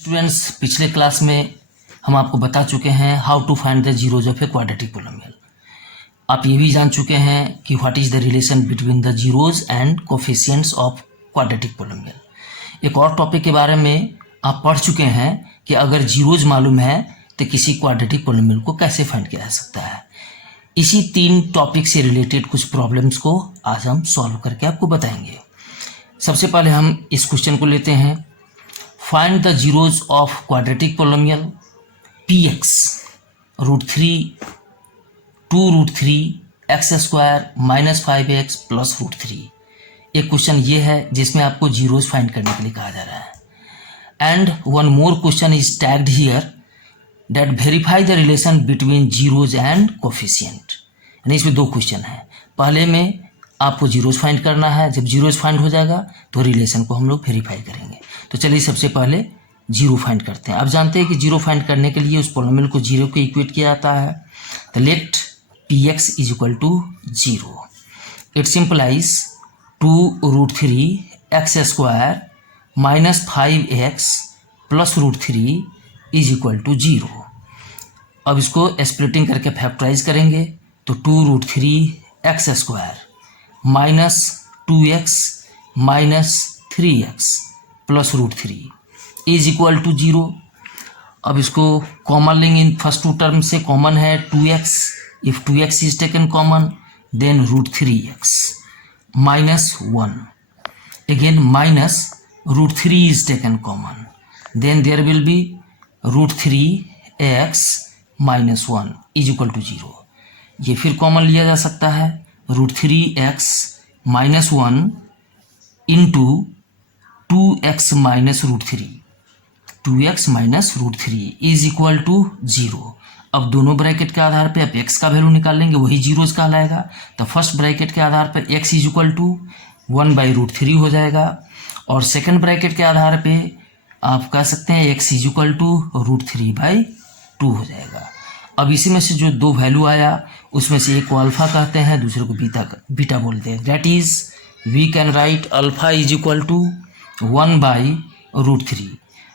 Students, पिछले class में हम आपको बता चुके हैं how to find the zeros of a quadratic polynomial. आप ये भी जान चुके हैं कि what is the relation between the zeros and coefficients of quadratic polynomial. एक और टॉपिक के बारे में आप पढ़ चुके हैं कि अगर जीरोज मालूम है तो किसी क्वाड्रेटिक पोलिनोमियल को कैसे फाइंड किया जा सकता है। इसी 3 टॉपिक से रिलेटेड कुछ प्रॉब्लम्स को आज हम सॉल्व करके आपको बताएंगे। सबसे पहले हम इस क्वेश्चन को लेते हैं। Find the zeros of quadratic polynomial px √3 2√3 x square minus 5x plus √3। एक क्वेश्चन ये है जिसमें आपको जीरोज फाइंड करने के लिए कहा जा रहा है। And one more question is tagged here that verify the relation between zeros and coefficient. यानी इसमें 2 क्वेश्चन है। पहले में आपको जीरोज फाइंड करना है, जब जीरोज फाइंड हो जाएगा तो रिलेशन को हम लोग वेरीफाई करेंगे। तो चलिए सबसे पहले जीरो फाइंड करते हैं। आप जानते हैं कि जीरो फाइंड करने के लिए उस पोलिनोमियल को जीरो को इक्वेट किया जाता है। तो let px is equal to 0। It simplifies 2√3 x square minus 5x plus √3 is equal to 0। अब इसको स्प्लिटिंग करके फैक्टराइज करेंगे तो 2√3 x square minus 2x minus 3x plus √3 is equal to 0। अब इसको कॉमन लेंगे। इन फर्स्ट 2 टर्म से कॉमन है 2x। If 2x is taken common then √3x minus 1 again minus √3 is taken common then there will be √3x minus 1 is equal to 0। ये फिर common लिया जा सकता है √3x minus 1 into 2x minus √3 2x minus √3 is equal to 0। अब दोनों bracket के आधार पे आप x का वैल्यू निकाल लेंगे, वही जीरोज कहलाएगा। तो फर्स्ट ब्रैकेट के आधार पर x इज इक्वल टू 1/√3 हो जाएगा और सेकंड ब्रैकेट के आधार पे आप कह सकते हैं x इज इक्वल टू √3/2 हो जाएगा। अब इसी में से जो 2 वैल्यू आया उसमें से एक को अल्फा कहते हैं, दूसरे को बीटा बोलते हैं। That is we can write alpha is equal to 1/√3।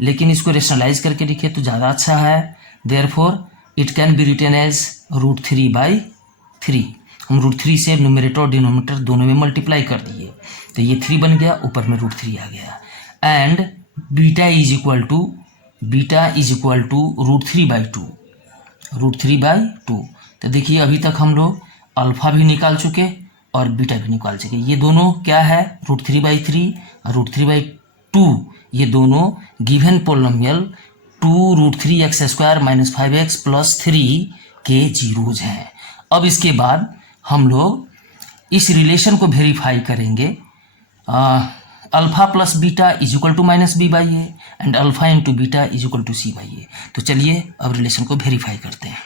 लेकिन इसको रेशनलाइज करके लिखे तो ज़्यादा अच्छा है। Therefore it can be written as √3/3। हम √3 से न्यूमरेटर और डिनोमिनेटर दोनों में मल्टीप्लाई कर दिए तो ये 3 बन गया, ऊपर में √3 आ गया। And beta is equal to √3/2 √3/2। तो देखिए अभी तक हम लोग अल्फा भी निकाल चुके और बीटा भी निकाल चुके। ये दोनों क्या है √3/3 और √3/2। ये दोनों given polynomial 2√3x square minus 5x plus 3 के जीरोज हैं। अब इसके बाद हम लोग इस रिलेशन को वेरीफाई करेंगे। Alpha plus beta is equal to minus b/a and alpha into beta is equal to c/a। तो चलिए अब रिलेशन को वेरीफाई करते हैं।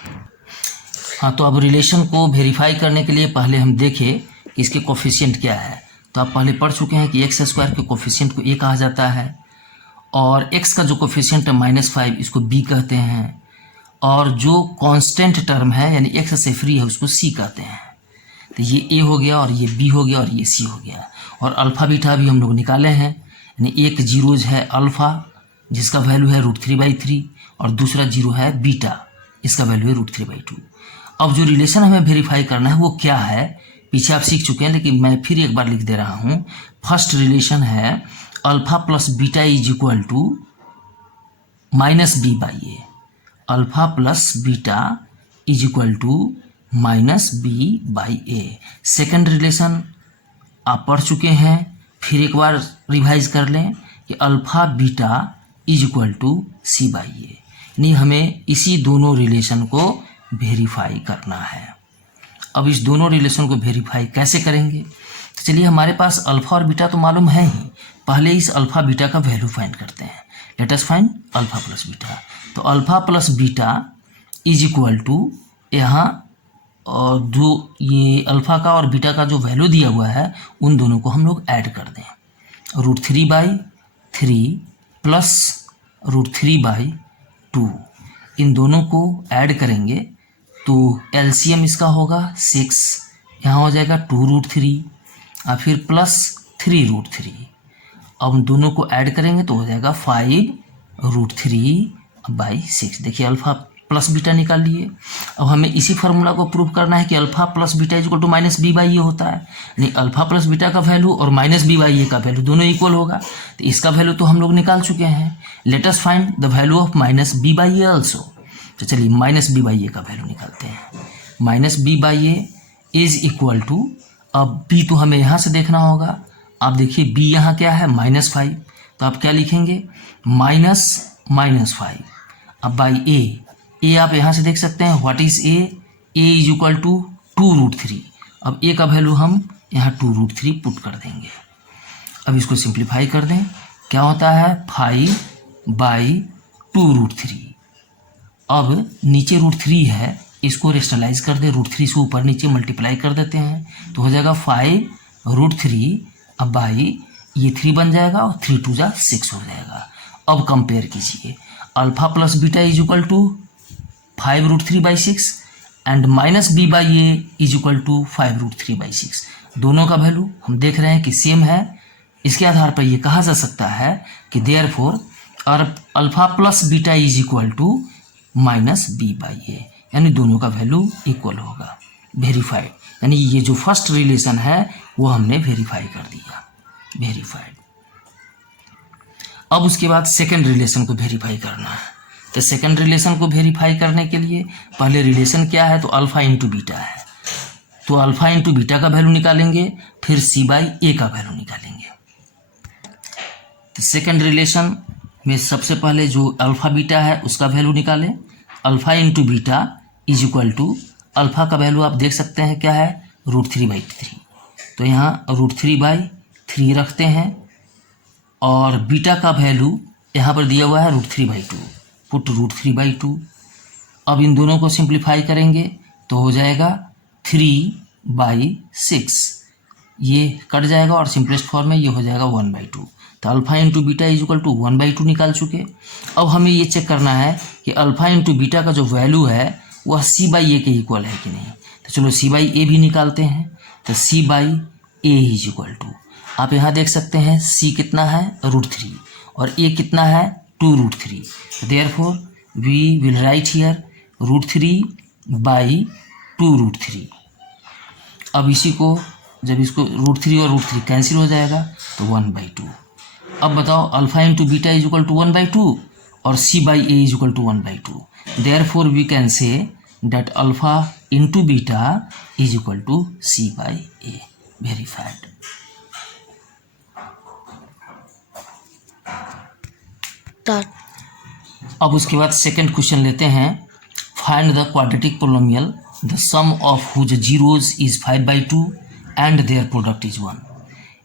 हाँ, तो अब रिलेशन को वेरीफाई करने के लिए पहले हम देखें कि इसके कोफिशिएंट क्या है। तो आप पहले पढ़ चुके हैं कि x स्क्वायर के कोफिशिएंट को a कहा जाता है और x का जो कोफिशिएंट है -5 इसको b कहते हैं और जो कांस्टेंट टर्म है यानी x से फ्री है उसको c कहते हैं। तो ये a हो गया और ये b हो गया और ये c हो गया। और अल्फ़ा बीटा भी हम लोग निकाले हैं। यानी एक जीरोज है अल्फ़ा जिसका वैल्यू है √3/3 और दूसरा जीरो है बीटा, इसका वैल्यू है √3/2। अब जो रिलेशन हमें वेरीफाई करना है वो क्या है, पीछे आप सीख चुके हैं लेकिन मैं फिर एक बार लिख दे रहा हूँ। फर्स्ट रिलेशन है alpha plus beta is equal to minus b/a। Alpha plus beta is equal to minus b/a। Second relation आप पढ़ चुके हैं, फिर एक बार रिवाइज कर लें कि alpha beta is equal to c/a। यानी हमें इसी दोनों रिलेशन को वेरीफाई करना है। अब इस दोनों रिलेशन को वेरीफाई कैसे करेंगे, तो चलिए हमारे पास अल्फ़ा और बीटा तो मालूम है ही, पहले इस अल्फ़ा बीटा का वैल्यू फाइंड करते हैं। Let us find alpha plus beta. तो alpha plus beta is equal to यहाँ और जो ये अल्फ़ा का और बीटा का जो वैल्यू दिया हुआ है उन दोनों को हम लोग ऐड कर दें। √3/3 प्लस √3/2 इन दोनों को ऐड करेंगे तो एलसीएम इसका होगा 6। यहाँ हो जाएगा 2√3 और फिर प्लस 3√3। अब दोनों को ऐड करेंगे तो हो जाएगा 5 √3/6। देखिए अल्फा प्लस बीटा निकाल लिए। अब हमें इसी फार्मूला को प्रूव करना है कि alpha plus beta equal to -b/a होता है, यानी अल्फा प्लस बीटा का वैल्यू और -b/a का वैल्यू दोनों इक्वल होगा। तो इसका वैल्यू तो हम लोग निकाल चुके हैं। Let us find the value of -b/a also. तो चलिए -b/a का वैल्यू निकालते हैं। -b/a इज इक्वल टू, अब b तो हमें यहाँ से देखना होगा। आप देखिए b यहाँ क्या है -5, तो आप क्या लिखेंगे -5। अब बाई a आप यहाँ से देख सकते हैं what is a is equal to 2√3। अब a का वैल्यू हम यहाँ 2√3 पुट कर देंगे। अब इसको सिंप्लीफाई कर दें, क्या होता है 5/2√3। अब नीचे √3 है, इसको रेशनलाइज कर दे, √3 से ऊपर नीचे मल्टीप्लाई कर देते हैं तो हो जाएगा 5√3। अब बाई ये 3 बन जाएगा और 3 2 जा 6 हो जाएगा। अब कंपेयर कीजिए, alpha plus beta is equal to 5√3/6 and -b/a is equal to 5√3/6। दोनों का वैल्यू हम देख रहे हैं कि सेम है। इसके आधार पर ये कहा जा सकता है कि therefore alpha plus beta is equal to -b/a, यानी दोनों का वैल्यू इक्वल होगा। वेरीफाइड, यानी ये जो फर्स्ट रिलेशन है वो हमने वेरीफाई कर दिया, वेरीफाइड। अब उसके बाद सेकेंड रिलेशन को वेरीफाई करना है। तो सेकेंड रिलेशन को वेरीफाई करने के लिए पहले रिलेशन क्या है, तो अल्फा इंटू बीटा है, तो अल्फा इंटू बीटा का वैल्यू निकालेंगे, फिर c/a का वैल्यू निकालेंगे। तो सेकेंड रिलेशन में सबसे पहले जो अल्फा बीटा है उसका वैल्यू निकालें। Alpha into beta is equal to, alpha का वैल्यू आप देख सकते हैं क्या है √3/3, तो यहाँ √3/3 रखते हैं और बीटा का वैल्यू यहाँ पर दिया हुआ है √3/2, पुट √3/2। अब इन दोनों को सिंप्लीफाई करेंगे तो हो जाएगा 3/6, ये कट जाएगा और सिंपलेस्ट फॉर्म में ये हो जाएगा 1/2। तो alpha into beta is equal to 1/2 निकाल चुके। अब हमें ये चेक करना है कि अल्फा इंटू बीटा का जो वैल्यू है वह c/a के इक्वल है कि नहीं। तो चलो c/a भी निकालते हैं। तो c/a इज इक्वल टू, आप यहाँ देख सकते हैं c कितना है √3 और a कितना है 2√3। Therefore we will write here √3/2√3। अब इसी को जब इसको √3 और √3 कैंसिल हो जाएगा तो 1/2। अब बताओ alpha into beta is equal to 1/2 और c/a is equal to 1/2। Therefore we can say that alpha into beta is equal to c/a। Verified. अब उसके बाद सेकेंड क्वेश्चन लेते हैं। Find the quadratic polynomial the sum of whose zeros is 5/2 and their product is 1।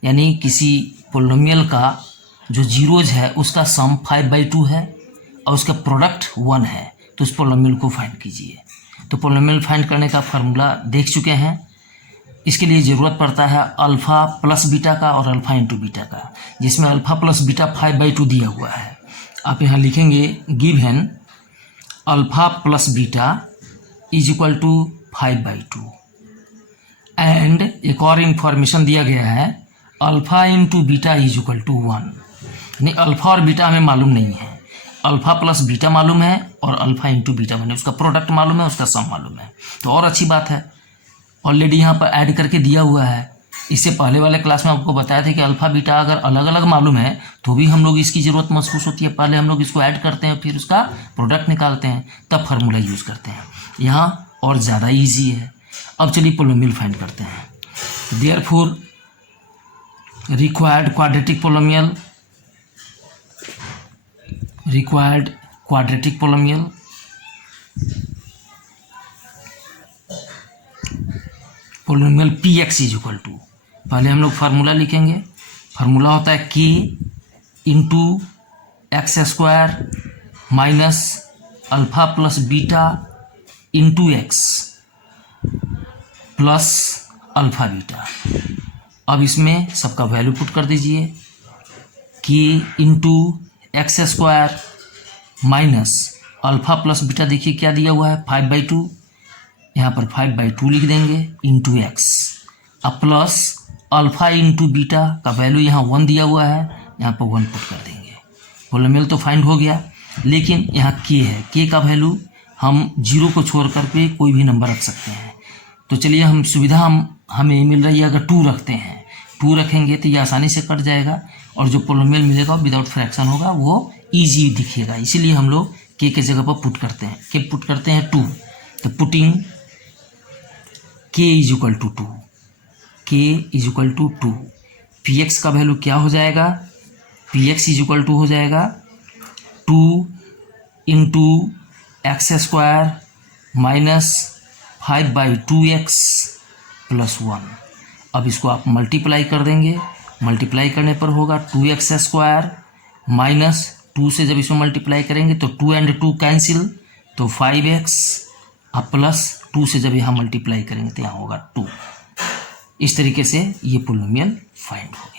यानी किसी polynomial का जो zeros है उसका सम 5/2 है और उसका प्रोडक्ट 1 है, तो उस पोलिनोमियल को फाइंड कीजिए। तो पोलिनोमियल फाइंड करने का फार्मूला देख चुके हैं। इसके लिए ज़रूरत पड़ता है अल्फ़ा प्लस बीटा का और अल्फ़ा इंटू बीटा का, जिसमें अल्फ़ा प्लस बीटा 5/2 दिया हुआ है। आप यहाँ लिखेंगे given alpha plus beta is equal to 5/2 and एक और इन्फॉर्मेशन दिया गया है alpha into beta is equal to 1। यानी अल्फ़ा और बीटा हमें मालूम नहीं है, अल्फ़ा प्लस बीटा मालूम है और अल्फ़ा इंटू बीटा मालूम है, उसका प्रोडक्ट मालूम है, उसका सम मालूम है। तो और अच्छी बात है, ऑलरेडी यहाँ पर ऐड करके दिया हुआ है। इससे पहले वाले क्लास में आपको बताया था कि अल्फ़ा बीटा अगर अलग अलग मालूम है तो भी हम लोग इसकी ज़रूरत महसूस होती है। पहले हम लोग इसको ऐड करते हैं, फिर उसका प्रोडक्ट निकालते हैं, तब फार्मूला यूज़ करते हैं। यहाँ और ज़्यादा ईजी है। अब चलिए पोलिनोमियल फाइंड करते हैं। Therefore required quadratic polynomial, required quadratic polynomial polynomial px is equal to, पहले हम लोग फार्मूला लिखेंगे। फार्मूला होता है k into x² minus alpha plus beta into x plus alpha beta. अब इसमें सबका वैल्यू पुट कर दीजिए। k into x² minus alpha plus beta, देखिए क्या दिया हुआ है 5/2, यहाँ पर 5/2 लिख देंगे इंटू x। अब प्लस अल्फ़ा इंटू बीटा का वैल्यू यहाँ 1 दिया हुआ है, यहाँ पर 1 पुट कर देंगे। पोलिनोमियल तो फाइंड हो गया। लेकिन यहाँ के है, के का वैल्यू हम 0 को छोड़ करके कोई भी नंबर रख सकते हैं। तो चलिए हम सुविधा हमें मिल रही है, अगर 2 रखते हैं, 2 रखेंगे तो ये आसानी से कट जाएगा और जो पोलिनोमियल मिलेगा विदाउट फ्रैक्शन होगा वो ईजी दिखेगा। इसीलिए हम लोग के जगह पर पुट करते हैं, के पुट करते हैं 2, तो पुटिंग के is equal to 2, K is equal to 2, P X का वैल्यू क्या हो जाएगा, P X is equal to हो जाएगा 2 into X square minus 5/2x plus 1। अब इसको आप मल्टीप्लाई कर देंगे, मल्टीप्लाई करने पर होगा 2x स्क्वायर माइनस 2 से जब इसमें मल्टीप्लाई करेंगे तो 2 and 2 कैंसिल, तो 5x अब प्लस 2 से जब यहाँ मल्टीप्लाई करेंगे तो यहाँ होगा 2। इस तरीके से ये पोलिनोमियल फाइंड होगा।